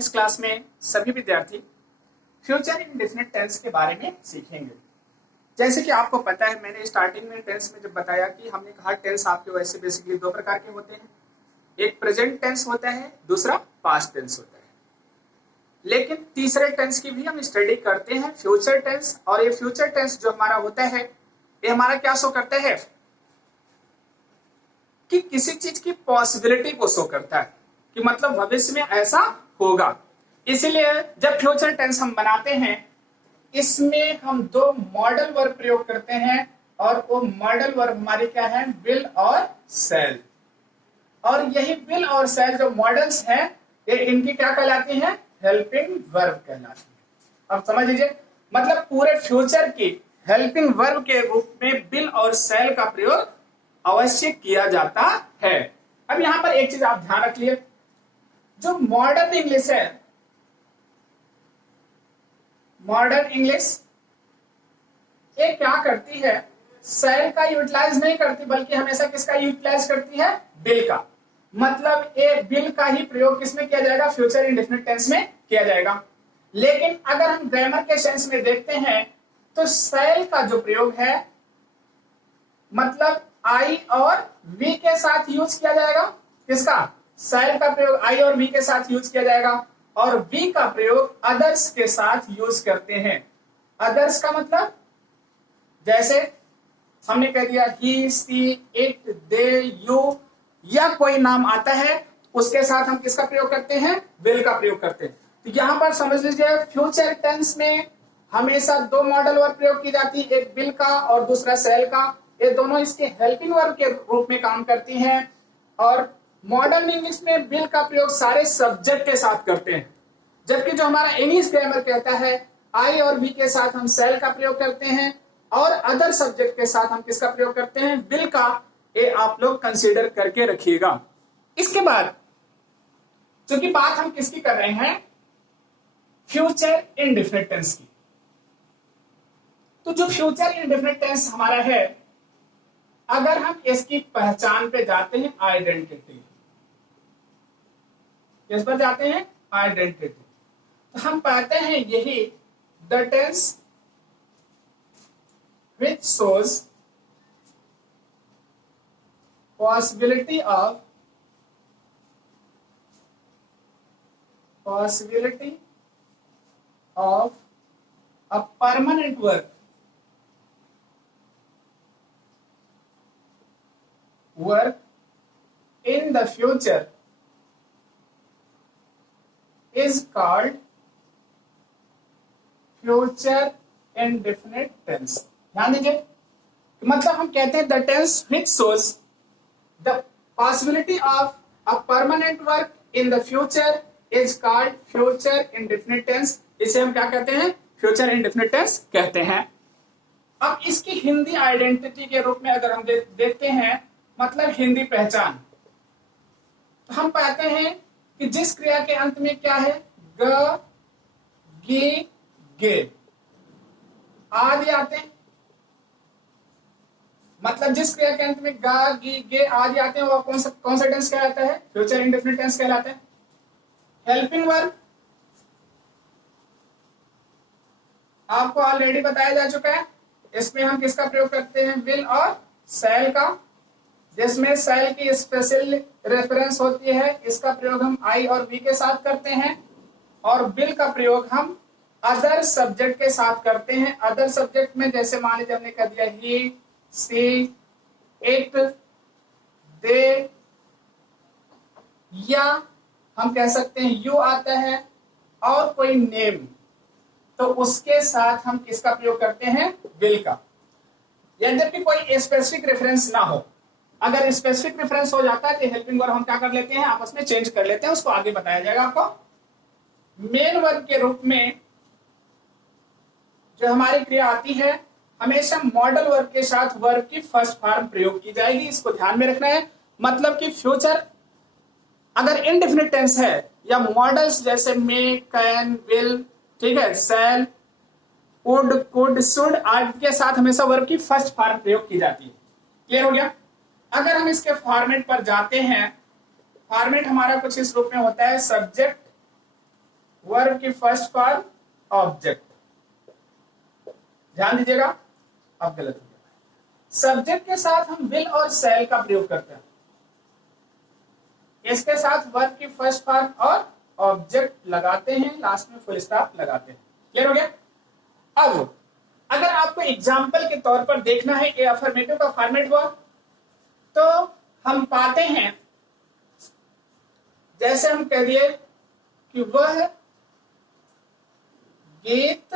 इस क्लास में सभी विद्यार्थी फ्यूचर इंडेफिनिट टेंस के बारे में सीखेंगे। जैसे कि आपको पता है, मैंने स्टार्टिंग में टेंस में जब बताया कि हमने कहा टेंस आपके वैसे बेसिकली दो प्रकार के होते हैं, एक प्रेजेंट टेंस होता है, दूसरा पास्ट टेंस होता है। लेकिन तीसरे टेंस की भी हम स्टडी करते हैं, फ्यूचर टेंस। और ये फ्यूचर टेंस जो हमारा होता है, ये हमारा क्या शो करता है कि किसी चीज की पॉसिबिलिटी को शो करता है कि मतलब भविष्य में ऐसा होगा। इसीलिए जब फ्यूचर टेंस हम बनाते हैं, इसमें हम दो मॉडल वर्ब प्रयोग करते हैं और वो मॉडल वर्ब हमारी क्या है, विल और शैल। और यही विल और शैल जो मॉडल्स हैं, ये इनकी क्या कहलाती हैं, हेल्पिंग वर्ब कहलाती है। अब समझ लीजिए, मतलब पूरे फ्यूचर की हेल्पिंग वर्ब के रूप में विल और शैल का प्रयोग अवश्य किया जाता है। अब यहां पर एक चीज आप ध्यान रख लिए, जो मॉडर्न इंग्लिश है, मॉडर्न इंग्लिश ये क्या करती है, शैल का यूटिलाइज नहीं करती, बल्कि हमेशा किसका यूटिलाइज करती है, विल का। मतलब ये विल का ही प्रयोग किसमें किया जाएगा, फ्यूचर इंडेफिनिट टेंस में किया जाएगा। लेकिन अगर हम ग्रामर के सेंस में देखते हैं तो शैल का जो प्रयोग है, मतलब आई और वी के साथ यूज किया जाएगा। किसका, शैल का प्रयोग आई और वी के साथ यूज किया जाएगा, और वी का प्रयोग अदर्स के साथ यूज करते हैं। अदर्स का मतलब जैसे हमने कह दिया ही, सी, इट, दे, यू, या कोई नाम आता है, उसके साथ हम किसका प्रयोग करते हैं, विल का प्रयोग करते हैं। तो यहां पर समझ लीजिए, फ्यूचर टेंस में हमेशा दो मॉडल वर्ब प्रयोग की जाती है, एक विल का और दूसरा शैल का। ये दोनों इसके हेल्पिंग वर्ब के रूप में काम करती हैं। और मॉडर्न इंग्लिश में विल का प्रयोग सारे सब्जेक्ट के साथ करते हैं, जबकि जो हमारा इंग्लिश ग्रामर कहता है, आई और वी के साथ हम शैल का प्रयोग करते हैं और अदर सब्जेक्ट के साथ हम किसका प्रयोग करते हैं, विल का। ये आप लोग कंसीडर करके रखिएगा। इसके बाद क्योंकि बात हम किसकी कर रहे हैं, फ्यूचर इंडेफिनिट टेंस की, तो जो फ्यूचर इंडेफिनिट टेंस हमारा है, अगर हम इसकी पहचान पे जाते हैं, आइडेंटिटी, किस पर जाते हैं, आइडेंटिटी, तो हम पाते हैं यही, the tense which shows possibility of a permanent work in the future is called future indefinite tense। ध्यान दीजिए, मतलब हम कहते हैं the tense which shows the possibility of a permanent work in the future is called future indefinite tense। इसे हम क्या कहते हैं, फ्यूचर इंडेफिनिट टेंस कहते हैं। अब इसकी हिंदी आइडेंटिटी के रूप में अगर हम देखते हैं, मतलब हिंदी पहचान, तो हम पाते हैं कि जिस क्रिया के अंत में क्या है, ग, गी, गे आदि आते हैं, मतलब जिस क्रिया के अंत में गा, गी, गे आदि आते हैं, वो कौन सा टेंस कहलाता है, फ्यूचर इंडेफिनिट टेंस कहलाता है। हेल्पिंग वर्ब आपको ऑलरेडी बताया जा चुका है, इसमें हम किसका प्रयोग करते हैं, विल और शैल का, जिसमें शैल की स्पेशल रेफरेंस होती है, इसका प्रयोग हम आई और वी के साथ करते हैं, और विल का प्रयोग हम अदर सब्जेक्ट के साथ करते हैं। अदर सब्जेक्ट में जैसे मान लीजिए हमने कह दिया ही, सी, इट, दे, या हम कह सकते हैं यू आता है, और कोई नेम, तो उसके साथ हम किसका प्रयोग करते हैं, विल का। यद्यपि कोई स्पेसिफिक रेफरेंस ना हो, अगर स्पेसिफिक रेफरेंस हो जाता है तो हेल्पिंग वर्ब हम क्या कर लेते हैं, आपस में चेंज कर लेते हैं, उसको आगे बताया जाएगा आपको। मेन वर्ब के रूप में जो हमारी क्रिया आती है, हमेशा मॉडल वर्ब के साथ वर्ब की फर्स्ट फॉर्म प्रयोग की जाएगी, इसको ध्यान में रखना है। मतलब कि फ्यूचर अगर इनडेफिनिट टेंस है, या मॉडल्स जैसे मे, कैन, विल, ठीक है, शैल, वुड, कुड, शुड आदि के साथ हमेशा वर्ब की फर्स्ट फॉर्म प्रयोग की जाती है। क्लियर हो गया। अगर हम इसके फॉर्मेट पर जाते हैं, फॉर्मेट हमारा कुछ इस रूप में होता है, सब्जेक्ट वर्ब की फर्स्ट फॉर्म ऑब्जेक्ट। ध्यान दीजिएगा, अब गलत हो गया। सब्जेक्ट के साथ हम विल और शैल का प्रयोग करते हैं, इसके साथ वर्ब की फर्स्ट फॉर्म और ऑब्जेक्ट लगाते हैं, लास्ट में फुल स्टॉप लगाते हैं। क्लियर हो गया? अब अगर आपको एग्जाम्पल के तौर पर देखना है कि अफर्मेटिव का फॉर्मेट हुआ, तो हम पाते हैं, जैसे हम कह दिए कि वह गीत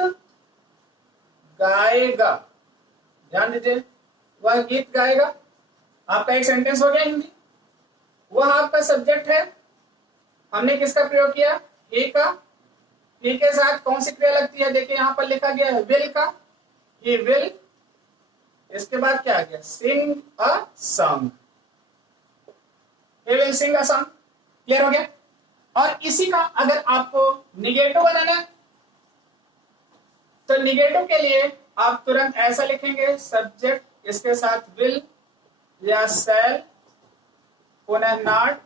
गाएगा। ध्यान दीजिए, वह गीत गाएगा, आपका एक सेंटेंस हो गया हिंदी। वह आपका सब्जेक्ट है, हमने किसका प्रयोग किया? he का। he के साथ कौन सी क्रिया लगती है? देखिए यहां पर लिखा गया है will का, he will। इसके बाद क्या आ गया? sing a song, he will sing a song। Clear हो गया? और इसी का अगर आपको निगेटिव बनाना है, तो निगेटिव के लिए आप तुरंत ऐसा लिखेंगे, सब्जेक्ट इसके साथ will या shall, पुनः नॉट,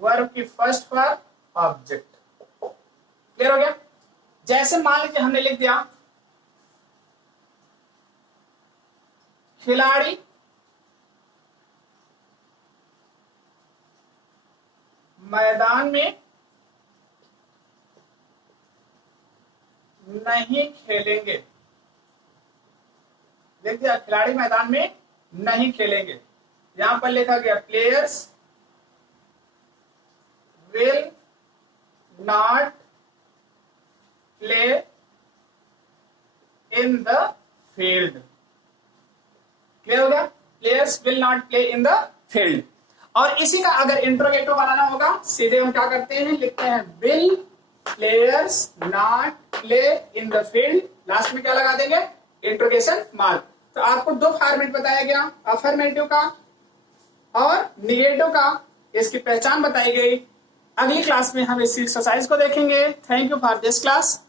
वर्ब की फर्स्ट फॉर्म ऑब्जेक्ट। क्लियर हो गया? जैसे मान लीजिए हमने लिख दिया खिलाड़ी मैदान में नहीं खेलेंगे। लिख दिया खिलाड़ी मैदान में नहीं खेलेंगे। यहां पर लिखा गया players will not play in the field. Clear हो गया? Players will not play in the field. और इसी का अगर इंट्रोगेटिव बनाना होगा, सीधे हम क्या करते हैं, लिखते हैं will players not play in the field, last में क्या लगा देंगे? Interrogation mark. तो आपको दो फॉर्मेट बताया गया, अफर्मेटिव का और निगेटिव का, इसकी पहचान बताई गई। अगली क्लास में हम इस एक्सरसाइज को देखेंगे। Thank you for this class.